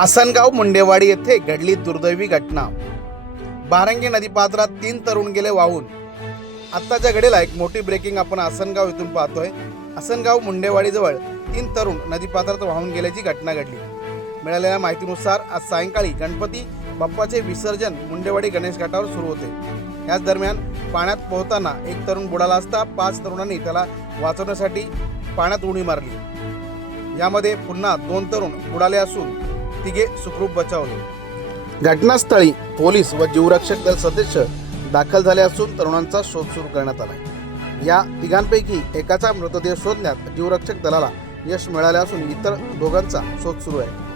आसनगाव मुंडेवाडी येथे घडली दुर्दैवी घटना. बारंगी नदीपात्रात तीन तरुण गेले वाहून. आत्ताच्या घडीला एक मोठी ब्रेकिंग आपण आसनगाव इथून पाहतोय. आसनगाव मुंडेवाडीजवळ तीन तरुण नदीपात्रात वाहून गेल्याची घटना घडली. मिळालेल्या माहितीनुसार आज सायंकाळी गणपती बाप्पाचे विसर्जन मुंडेवाडी गणेश घाटावर सुरू होते. याच दरम्यान पाण्यात पोहताना एक तरुण बुडाला असता पाच तरुणांनी त्याला वाचवण्यासाठी पाण्यात उडी मारली. यामध्ये पुन्हा दोन तरुण बुडाले असून तिघे सुखरूप बचावले. घटनास्थळी पोलीस व जीवरक्षक दल सदस्य दाखल झाले असून तरुणांचा शोध सुरू करण्यात आला या तिघांपैकी एकाचा मृतदेह शोधण्यात जीवरक्षक दलाला यश मिळाले असून इतर दोघांचा शोध सुरू आहे.